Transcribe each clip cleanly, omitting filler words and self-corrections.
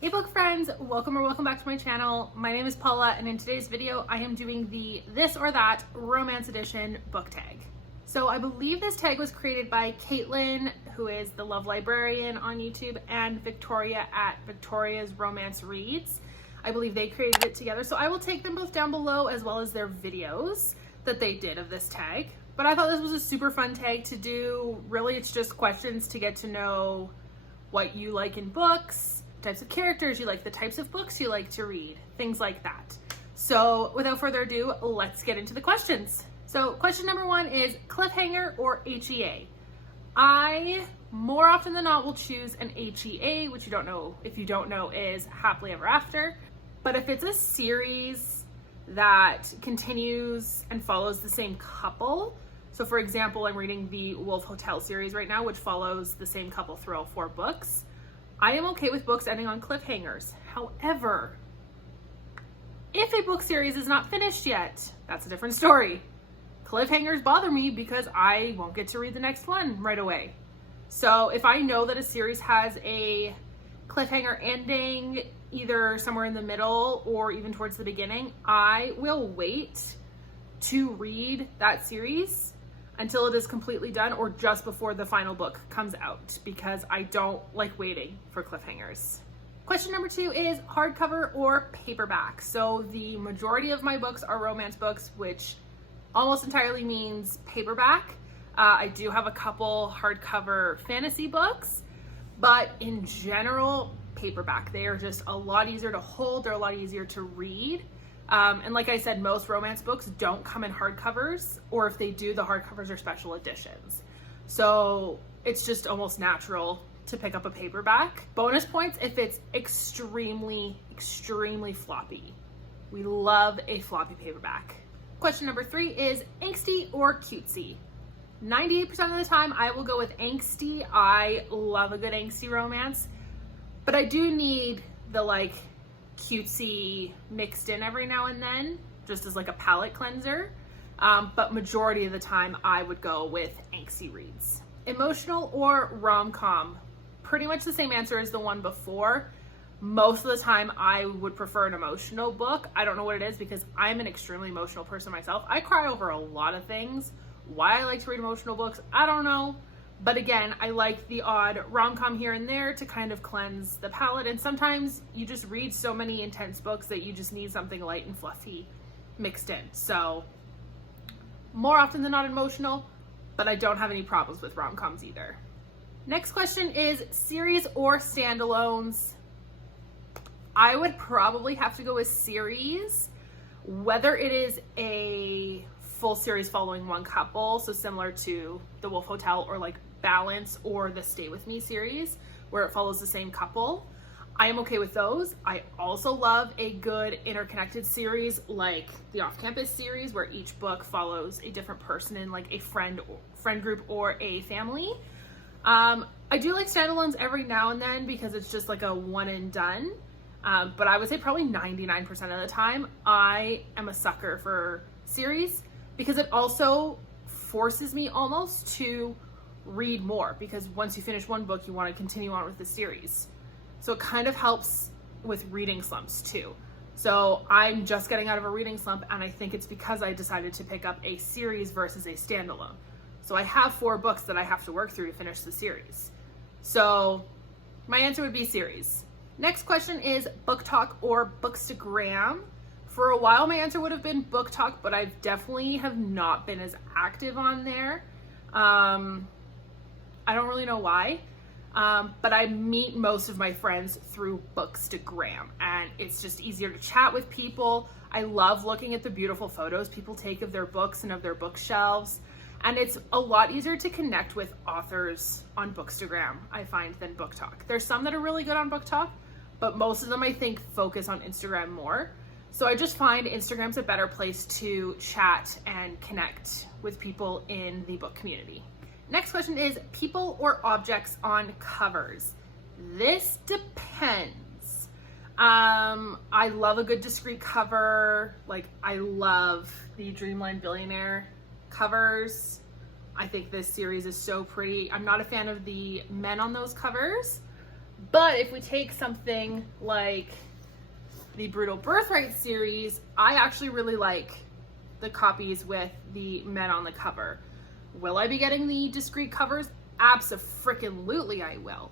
Hey book friends, welcome back to my channel. My name is Paula, and in today's video I am doing the This or That Romance Edition book tag. So I believe this tag was created by Caitlin, who is the Love Librarian on YouTube, and Victoria at Victoria's Romance Reads. I believe they created it together, so I will take them both down below as well as their videos that they did of this tag. But I thought this was a super fun tag to do. Really, it's just questions to get to know what you like in books, types of characters you like, the types of books you like to read, things like that. So without further ado, let's get into the questions. So question number one is cliffhanger or HEA? I more often than not will choose an HEA, which you don't know, if you don't know, is happily ever after. But if it's a series that continues and follows the same couple, so for example, I'm reading the Wolf Hotel series right now, which follows the same couple through all 4 books. I am okay with books ending on cliffhangers. However, if a book series is not finished yet, that's a different story. Cliffhangers bother me because I won't get to read the next one right away. So if I know that a series has a cliffhanger ending, either somewhere in the middle or even towards the beginning, I will wait to read that series until it is completely done or just before the final book comes out, because I don't like waiting for cliffhangers. Question number 2 is hardcover or paperback. So the majority of my books are romance books, which almost entirely means paperback. I do have a couple hardcover fantasy books, but in general, paperback. They are just a lot easier to hold, they're a lot easier to read. And like I said, most romance books don't come in hardcovers, or if they do, the hardcovers are special editions. So it's just almost natural to pick up a paperback. Bonus points if it's extremely floppy. We love a floppy paperback. Question number 3 is angsty or cutesy? 98% of the time I will go with angsty. I love a good angsty romance, but I do need the cutesy mixed in every now and then, just as like a palate cleanser. But majority of the time I would go with angsty reads. Emotional or rom-com? Pretty much the same answer as the one before. Most of the time I would prefer an emotional book. I don't know what it is because I'm an extremely emotional person myself. I cry over a lot of things. Why I like to read emotional books, I don't know. But again, I like the odd rom-com here and there to kind of cleanse the palate. And sometimes you just read so many intense books that you just need something light and fluffy mixed in. So more often than not emotional, but I don't have any problems with rom-coms either. Next question is series or standalones? I would probably have to go with series, whether it is a full series following one couple, so similar to the Wolf Hotel or like Balance or the Stay With Me series where it follows the same couple. I am okay with those. I also love a good interconnected series like the Off-Campus series where each book follows a different person in like a friend group or a family. I do like standalones every now and then because it's just like a one and done. But I would say probably 99% of the time I am a sucker for series because it also forces me almost to read more, because once you finish one book you want to continue on with the series. So it kind of helps with reading slumps too. So I'm just getting out of a reading slump, and I think it's because I decided to pick up a series versus a standalone. So I have 4 books that I have to work through to finish the series. So my answer would be series. Next question is Booktok or Bookstagram? For a while my answer would have been Booktok, but I definitely have not been as active on there. I don't really know why, but I meet most of my friends through Bookstagram, and it's just easier to chat with people. I love looking at the beautiful photos people take of their books and of their bookshelves, and it's a lot easier to connect with authors on Bookstagram, I find, than Booktok. There's some that are really good on Booktok, but most of them I think focus on Instagram more. So I just find Instagram's a better place to chat and connect with people in the book community. Next question is people or objects on covers? This depends. I love a good discreet cover. Like, I love the Dreamline Billionaire covers. I think this series is so pretty. I'm not a fan of the men on those covers, But if we take something like the Brutal Birthright series, I actually really like the copies with the men on the cover. Will I be getting the discrete covers? Abso-freaking-lutely I will.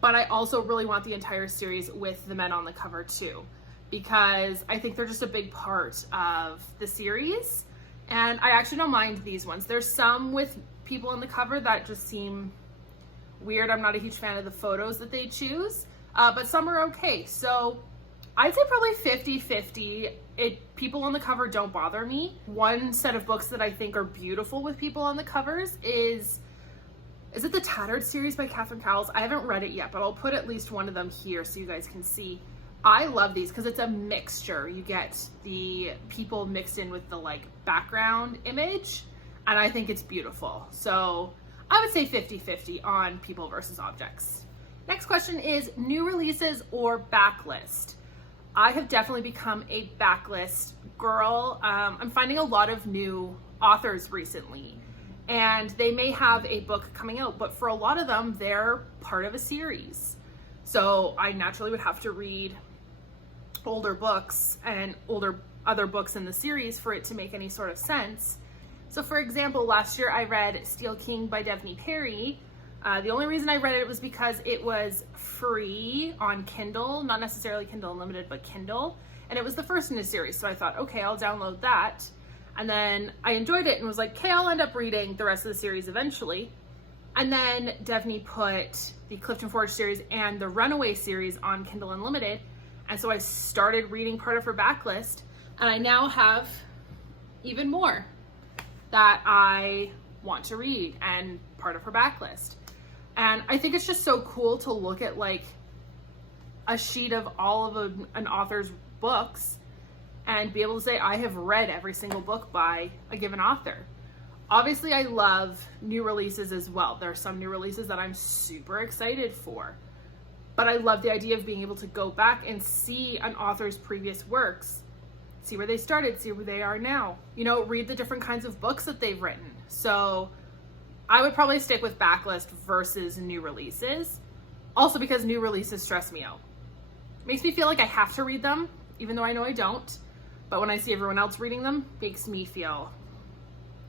But I also really want the entire series with the men on the cover too, because I think they're just a big part of the series. And I actually don't mind these ones. There's some with people on the cover that just seem weird. I'm not a huge fan of the photos that they choose, but some are okay. So I'd say probably 50-50. People on the cover don't bother me. One set of books that I think are beautiful with people on the covers is it the Tattered series by Catherine Cowles? I haven't read it yet, but I'll put at least one of them here so you guys can see. I love these because it's a mixture. You get the people mixed in with the like background image, and I think it's beautiful. So I would say 50-50 on people versus objects. Next question is new releases or backlist. I have definitely become a backlist girl. I'm finding a lot of new authors recently, and they may have a book coming out, but for a lot of them, they're part of a series. So I naturally would have to read older books and other books in the series for it to make any sort of sense. So for example, last year I read Steel King by Devney Perry. The only reason I read it was because it was free on Kindle, not necessarily Kindle Unlimited, but Kindle. And it was the first in a series. So I thought, okay, I'll download that. And then I enjoyed it and was like, okay, I'll end up reading the rest of the series eventually. And then Devney put the Clifton Forge series and the Runaway series on Kindle Unlimited. And so I started reading part of her backlist, and I now have even more that I want to read and part of her backlist. And I think it's just so cool to look at like a sheet of all of an author's books and be able to say, I have read every single book by a given author. Obviously, I love new releases as well. There are some new releases that I'm super excited for. But I love the idea of being able to go back and see an author's previous works, see where they started, see where they are now, you know, read the different kinds of books that they've written. So I would probably stick with backlist versus new releases. Also because new releases stress me out. It makes me feel like I have to read them, even though I know I don't. But when I see everyone else reading them, it makes me feel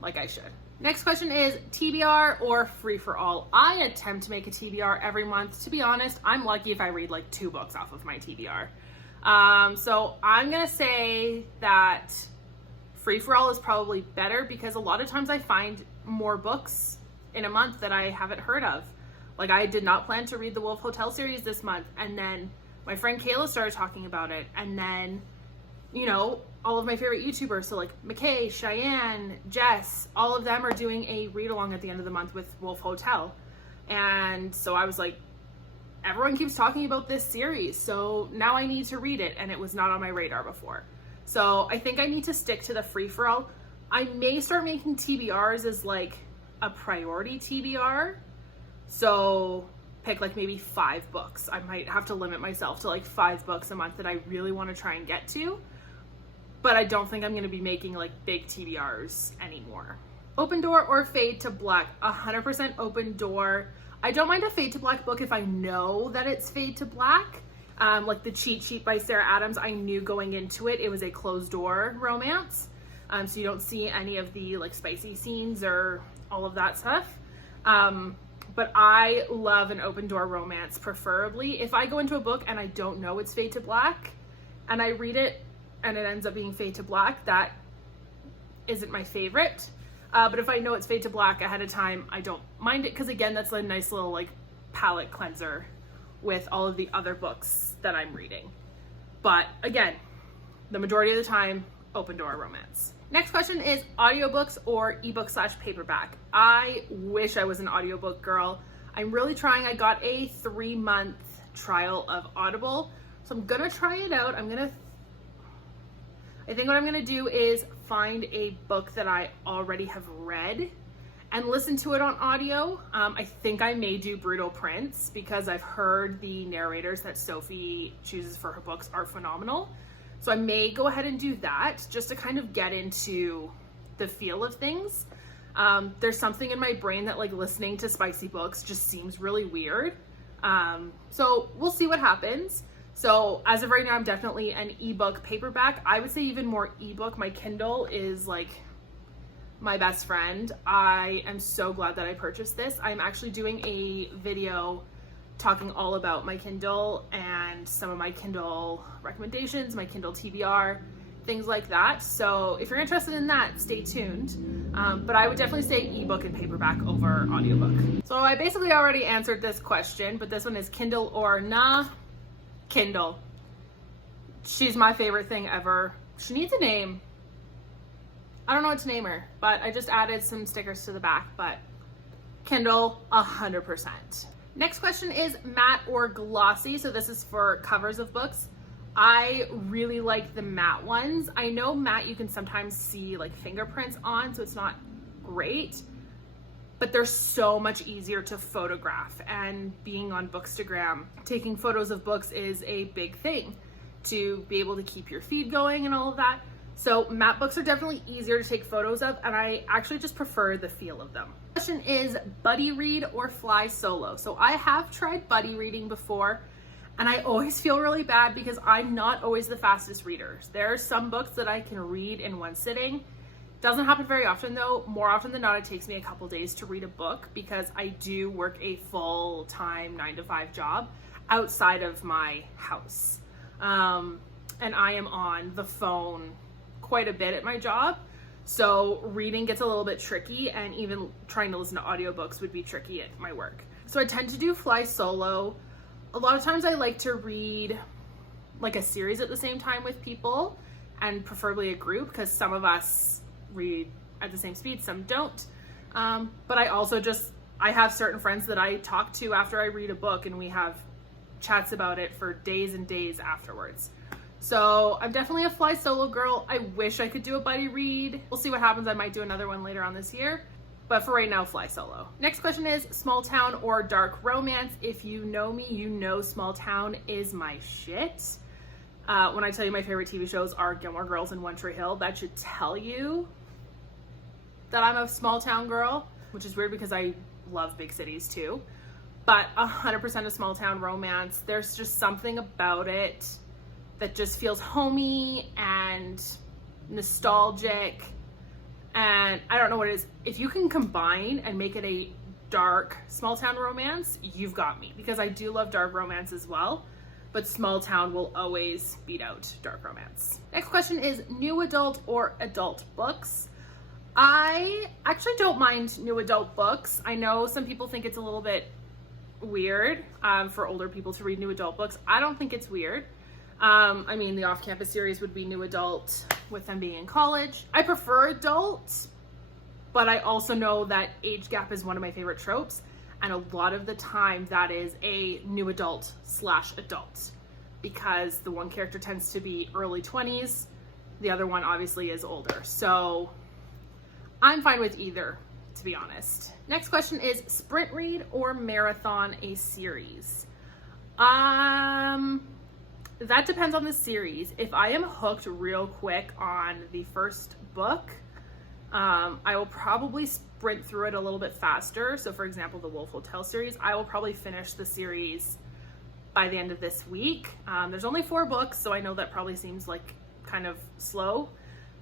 like I should. Next question is TBR or free-for-all. I attempt to make a TBR every month. To be honest, I'm lucky if I read like 2 books off of my TBR. So I'm gonna say that free-for-all is probably better because a lot of times I find more books in a month that I haven't heard of. Like I did not plan to read the Wolf Hotel series this month, and then my friend Kayla started talking about it, and then, you know, all of my favorite YouTubers, so like McKay, Cheyenne, Jess, all of them are doing a read along at the end of the month with Wolf Hotel. And so I was like, everyone keeps talking about this series, so now I need to read it, and it was not on my radar before. So I think I need to stick to the free-for-all. I may start making TBRs as like a priority TBR. So pick like maybe 5 books. I might have to limit myself to like 5 books a month that I really want to try and get to. But I don't think I'm going to be making like big TBRs anymore. Open Door or Fade to Black? 100% Open Door. I don't mind a Fade to Black book if I know that it's Fade to Black. Like the Cheat Sheet by Sarah Adams, I knew going into it, it was a closed door romance. So you don't see any of the like spicy scenes or all of that stuff. But I love an open door romance, preferably. If I go into a book and I don't know it's Fade to Black and I read it and it ends up being Fade to Black, that isn't my favorite. But if I know it's Fade to Black ahead of time, I don't mind it because again, that's a nice little like palette cleanser with all of the other books that I'm reading. But again, the majority of the time, open door romance. Next question is audiobooks or ebook/paperback. I wish I was an audiobook girl. I'm really trying. I got a 3-month trial of Audible, so I'm gonna try it out. I think what I'm gonna do is find a book that I already have read and listen to it on audio. I think I may do Brutal Prince because I've heard the narrators that Sophie chooses for her books are phenomenal. So I may go ahead and do that just to kind of get into the feel of things. There's something in my brain that like listening to spicy books just seems really weird. So we'll see what happens. So as of right now, I'm definitely an ebook paperback. I would say even more ebook. My Kindle is like my best friend. I am so glad that I purchased this. I'm actually doing a video talking all about my Kindle and some of my Kindle recommendations, my Kindle TBR, things like that. So if you're interested in that, stay tuned. But I would definitely say ebook and paperback over audiobook. So I basically already answered this question, but this one is Kindle or nah? Kindle. She's my favorite thing ever. She needs a name. I don't know what to name her, but I just added some stickers to the back, but Kindle 100%. Next question is matte or glossy. So this is for covers of books. I really like the matte ones. I know matte you can sometimes see like fingerprints on, so it's not great, but they're so much easier to photograph. And being on Bookstagram, taking photos of books is a big thing to be able to keep your feed going and all of that. So matte books are definitely easier to take photos of, and I actually just prefer the feel of them. Question is buddy read or fly solo. So I have tried buddy reading before, and I always feel really bad because I'm not always the fastest reader. There are some books that I can read in one sitting. Doesn't happen very often though. More often than not, it takes me a couple days to read a book because I do work a full-time 9-to-5 job outside of my house. And I am on the phone quite a bit at my job. So reading gets a little bit tricky, and even trying to listen to audiobooks would be tricky at my work. So I tend to do fly solo. A lot of times I like to read like a series at the same time with people, and preferably a group, because some of us read at the same speed, some don't. But I also I have certain friends that I talk to after I read a book, and we have chats about it for days and days afterwards. So I'm definitely a fly solo girl. I wish I could do a buddy read. We'll see what happens. I might do another one later on this year. But for right now, fly solo. Next question is small town or dark romance. If you know me, you know small town is my shit. When I tell you my favorite TV shows are Gilmore Girls and One Tree Hill, that should tell you that I'm a small town girl, which is weird because I love big cities too. But 100% of small town romance. There's just something about it that just feels homey and nostalgic, and I don't know what it is. If you can combine and make it a dark small town romance, you've got me, because I do love dark romance as well, but small town will always beat out dark romance. Next question is new adult or adult books. I actually don't mind new adult books. I know some people think it's a little bit weird for older people to read new adult books. I don't think it's weird. I mean, the off-campus series would be new adult with them being in college. I prefer adult, but I also know that age gap is one of my favorite tropes, and a lot of the time that is a new adult / adult, because the one character tends to be early 20s, the other one obviously is older. So I'm fine with either, to be honest. Next question is sprint read or marathon a series. That depends on the series. If I am hooked real quick on the first book, I will probably sprint through it a little bit faster. So for example, the Wolf Hotel series, I will probably finish the series by the end of this week. There's only 4 books, so I know that probably seems like kind of slow.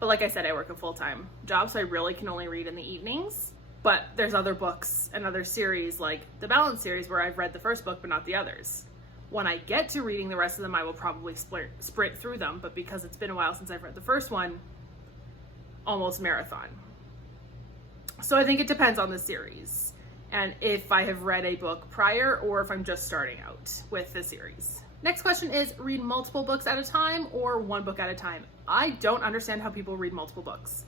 But like I said, I work a full-time job, so I really can only read in the evenings. But there's other books and other series like the Balance series where I've read the first book but not the others. When I get to reading the rest of them, I will probably sprint through them, but because it's been a while since I've read the first one, almost marathon. So I think it depends on the series, and if I have read a book prior or if I'm just starting out with the series. Next question is read multiple books at a time or one book at a time. I don't understand how people read multiple books.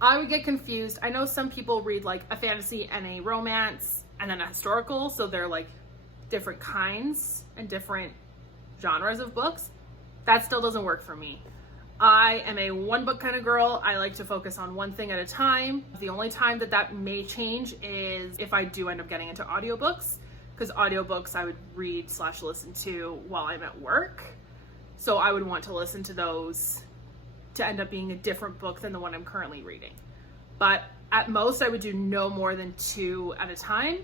I would get confused. I know some people read like a fantasy and a romance and then a historical, so they're like different kinds and different genres of books. That still doesn't work for me. I am a one book kind of girl. I like to focus on one thing at a time. The only time that may change is if I do end up getting into audiobooks, because audiobooks I would read / listen to while I'm at work. So I would want to listen to those to end up being a different book than the one I'm currently reading. But at most I would do no more than 2 at a time.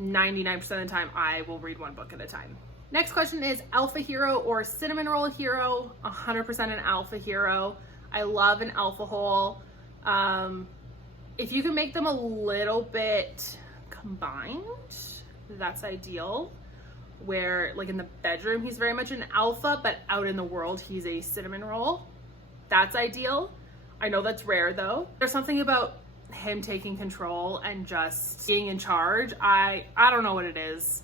99% of the time, I will read one book at a time. Next question is alpha hero or cinnamon roll hero. 100% an alpha hero. I love an alpha hole. If you can make them a little bit combined, that's ideal. Where like in the bedroom, he's very much an alpha, but out in the world, he's a cinnamon roll. That's ideal. I know that's rare though. There's something about him taking control and just being in charge. I don't know what it is.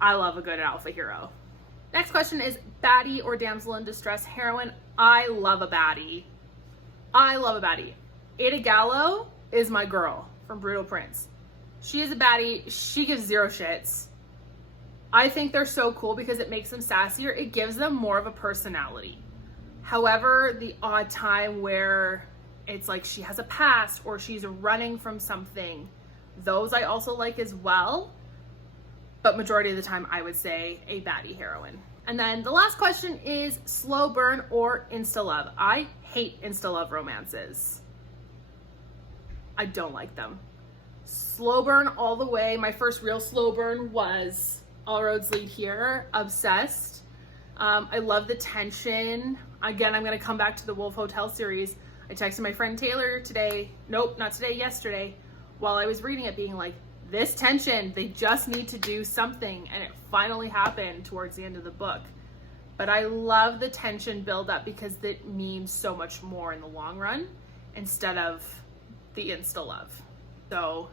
I love a good alpha hero. Next question is baddie or damsel in distress heroine. I love a baddie. I love a baddie. Ada Gallo is my girl from Brutal Prince. She is a baddie. She gives zero shits. I think they're so cool because it makes them sassier. It gives them more of a personality. However, the odd time where it's like she has a past or she's running from something, those I also like as well. But majority of the time, I would say a baddie heroine. And then the last question is slow burn or instalove. I hate instalove romances. I don't like them. Slow burn all the way. My first real slow burn was All Roads Lead Here. Obsessed. I love the tension. Again, I'm gonna come back to the Wolf Hotel series. I texted my friend Taylor today, nope, not today, yesterday, while I was reading it being like, this tension, they just need to do something. And it finally happened towards the end of the book. But I love the tension build up because it means so much more in the long run instead of the insta love. So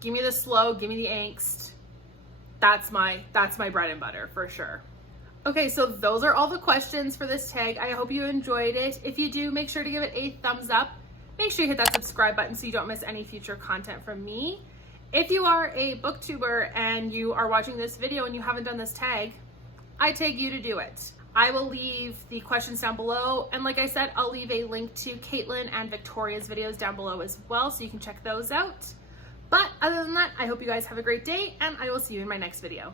give me the slow, give me the angst. That's my bread and butter for sure. Okay, so those are all the questions for this tag. I hope you enjoyed it. If you do, make sure to give it a thumbs up. Make sure you hit that subscribe button so you don't miss any future content from me. If you are a booktuber and you are watching this video and you haven't done this tag, I tag you to do it. I will leave the questions down below. And like I said, I'll leave a link to Caitlin and Victoria's videos down below as well, so you can check those out. But other than that, I hope you guys have a great day and I will see you in my next video.